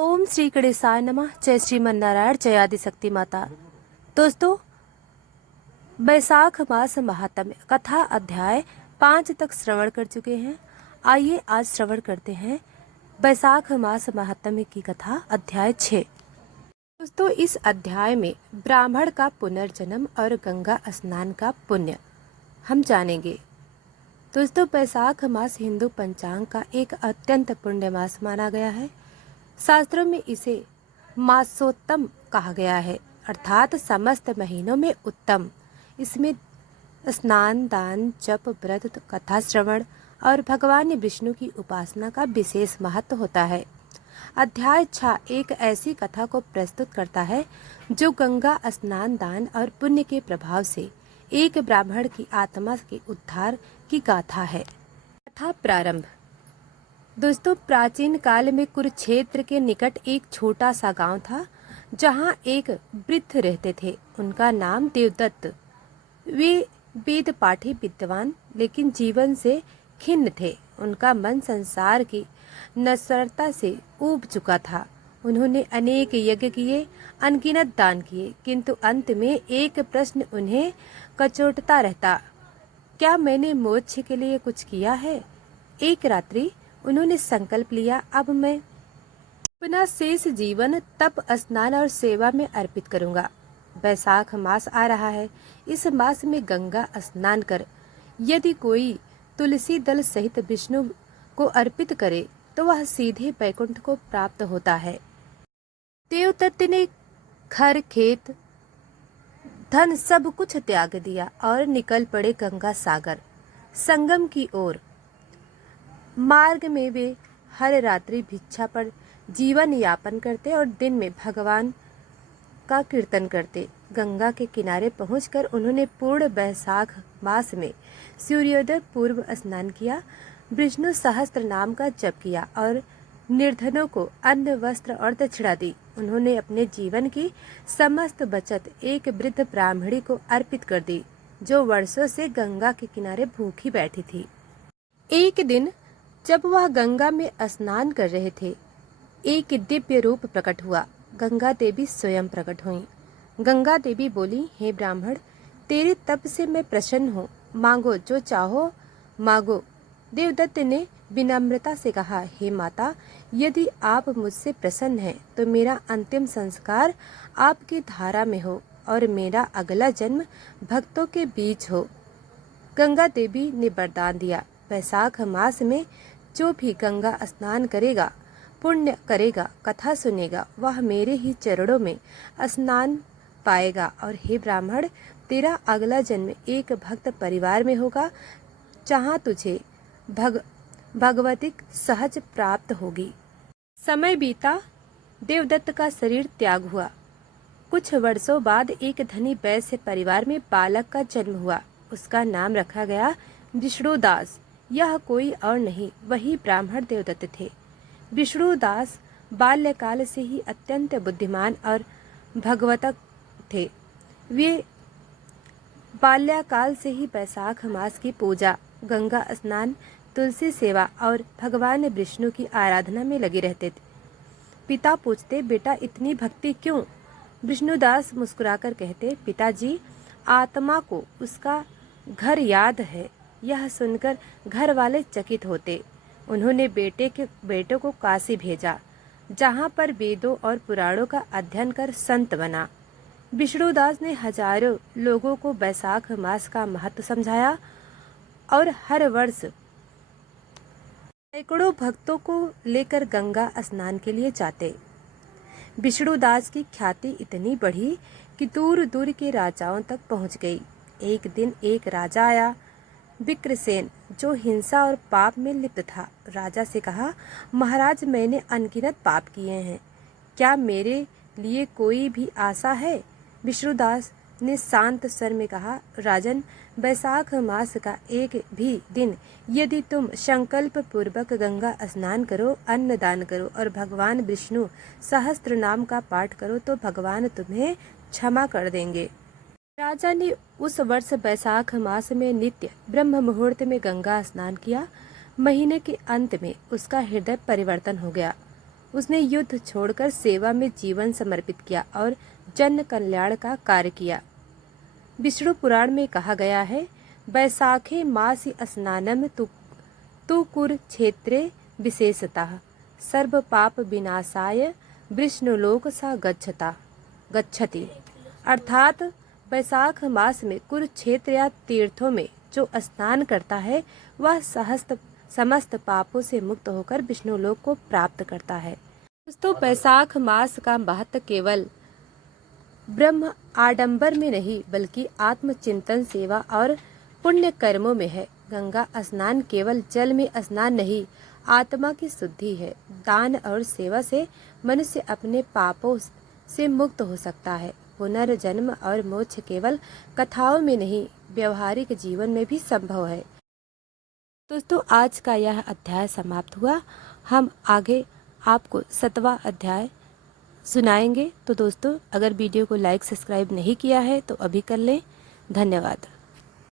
ओम श्री गणेशाय नमः। जय श्रीमन्नारायण, जय आदिशक्ति माता। दोस्तों, बैसाख मास महात्म्य कथा अध्याय 5 तक श्रवण कर चुके हैं। आइए आज श्रवण करते हैं बैसाख मास महात्म्य की कथा अध्याय 6। दोस्तों, इस अध्याय में ब्राह्मण का पुनर्जन्म और गंगा स्नान का पुण्य हम जानेंगे। दोस्तों, बैसाख मास हिंदू पंचांग का एक अत्यंत पुण्य मास माना गया है। शास्त्रों में इसे मासोत्तम कहा गया है, अर्थात समस्त महीनों में उत्तम। इसमें स्नान, दान, जप, व्रत, कथा श्रवण और भगवान विष्णु की उपासना का विशेष महत्व होता है। अध्याय 6 एक ऐसी कथा को प्रस्तुत करता है जो गंगा स्नान, दान और पुण्य के प्रभाव से एक ब्राह्मण की आत्मा के उद्धार की गाथा है। कथा प्रारंभ। दोस्तों, प्राचीन काल में कुरुक्षेत्र के निकट एक छोटा सा गांव था जहां एक वृद्ध रहते थे। उनका नाम देवदत्त। वे वेद पाठी विद्वान लेकिन जीवन से खिन्न थे। उनका मन संसार की नश्वरता से ऊब चुका था। उन्होंने अनेक यज्ञ किए, अनगिनत दान किए, किंतु अंत में एक प्रश्न उन्हें कचोटता रहता, क्या मैंने मोक्ष के लिए कुछ किया है? एक रात्रि उन्होंने संकल्प लिया, अब मैं अपना शेष जीवन तप, स्नान और सेवा में अर्पित करूंगा। बैसाख मास आ रहा है। इस मास में गंगा स्नान कर यदि कोई तुलसी दल सहित विष्णु को अर्पित करे तो वह सीधे बैकुंठ को प्राप्त होता है। देवदत्त ने घर, खेत, धन सब कुछ त्याग दिया और निकल पड़े गंगा सागर संगम की ओर। मार्ग में वे हर रात्रि भिक्षा पर जीवन यापन करते और दिन में भगवान का कीर्तन करते। गंगा के किनारे पहुंचकर उन्होंने पूर्ण बैसाख मास में सूर्योदय पूर्व स्नान किया, विष्णु सहस्त्र नाम का जप किया और निर्धनों को अन्न, वस्त्र और दक्षिणा दी। उन्होंने अपने जीवन की समस्त बचत एक वृद्ध ब्राह्मणी को अर्पित कर दी जो वर्षों से गंगा के किनारे भूखी बैठी थी। एक दिन जब वह गंगा में स्नान कर रहे थे, एक दिव्य रूप प्रकट हुआ। गंगा देवी स्वयं प्रकट हुईं। गंगा देवी बोली, हे ब्राह्मण, तेरे तप से मैं प्रसन्न हूँ, मांगो जो चाहो मांगो। देवदत्त ने विनम्रता से कहा, हे माता, यदि आप मुझसे प्रसन्न हैं तो मेरा अंतिम संस्कार आपकी धारा में हो और मेरा अगला जन्म भक्तों के बीच हो। गंगा देवी ने वरदान दिया, बैसाख मास में जो भी गंगा स्नान करेगा, पुण्य करेगा, कथा सुनेगा, वह मेरे ही चरणों में स्नान पाएगा। और हे ब्राह्मण, तेरा अगला जन्म एक भक्त परिवार में होगा जहाँ तुझे भगवतिक सहज प्राप्त होगी। समय बीता, देवदत्त का शरीर त्याग हुआ। कुछ वर्षों बाद एक धनी वैश्य परिवार में बालक का जन्म हुआ। उसका नाम रखा गया विष्णुदास। यह कोई और नहीं, वही ब्राह्मण देवदत्त थे। विष्णुदास बाल्यकाल से ही अत्यंत बुद्धिमान और भगवतक थे। वे बाल्यकाल से ही बैसाख मास की पूजा, गंगा स्नान, तुलसी सेवा और भगवान विष्णु की आराधना में लगे रहते थे। पिता पूछते, बेटा इतनी भक्ति क्यों? विष्णुदास मुस्कुराकर कहते, पिताजी, आत्मा को उसका घर याद है। यह सुनकर घर वाले चकित होते। उन्होंने बेटों को काशी भेजा, जहाँ पर वेदों और पुराणों का अध्ययन कर संत बना। विष्णुदास ने हजारों लोगों को बैसाख मास का महत्व समझाया और हर वर्ष सैकड़ों भक्तों को लेकर गंगा स्नान के लिए जाते। विष्णुदास की ख्याति इतनी बढ़ी कि दूर दूर के राजाओं तक पहुंच गई। एक दिन एक राजा आया, विक्रसेन, जो हिंसा और पाप में लिप्त था। राजा से कहा, महाराज, मैंने अनगिनत पाप किए हैं, क्या मेरे लिए कोई भी आशा है? विष्णुदास ने शांत स्वर में कहा, राजन, बैसाख मास का एक भी दिन यदि तुम संकल्प पूर्वक गंगा स्नान करो, अन्न दान करो और भगवान विष्णु सहस्त्र नाम का पाठ करो तो भगवान तुम्हें क्षमा कर देंगे। राजा ने उस वर्ष बैसाख मास में नित्य ब्रह्म मुहूर्त में गंगा स्नान किया। महीने के अंत में उसका हृदय परिवर्तन हो गया। उसने युद्ध छोड़कर सेवा में जीवन समर्पित किया और जन कल्याण का कार्य किया। विष्णु पुराण में कहा गया है, वैसाखे मासी स्नानम तु कुरुक्षेत्रे विशेषतः सर्व पाप विनाशाय विष्णुलोक सा गच्छति। अर्थात वैशाख मास में कुरुक्षेत्र या तीर्थों में जो स्नान करता है वह समस्त पापों से मुक्त होकर विष्णुलोक को प्राप्त करता है। दोस्तों, वैशाख मास का महत्व केवल ब्रह्म आडंबर में नहीं बल्कि आत्मचिंतन, सेवा और पुण्य कर्मों में है। गंगा स्नान केवल जल में स्नान नहीं, आत्मा की शुद्धि है। दान और सेवा से मनुष्य अपने पापों से मुक्त हो सकता है। पुनर्जन्म और मोक्ष केवल कथाओं में नहीं, व्यवहारिक जीवन में भी संभव है। दोस्तों, आज का यह अध्याय समाप्त हुआ। हम आगे आपको 7वां अध्याय सुनाएंगे। तो दोस्तों, अगर वीडियो को लाइक सब्सक्राइब नहीं किया है तो अभी कर लें। धन्यवाद।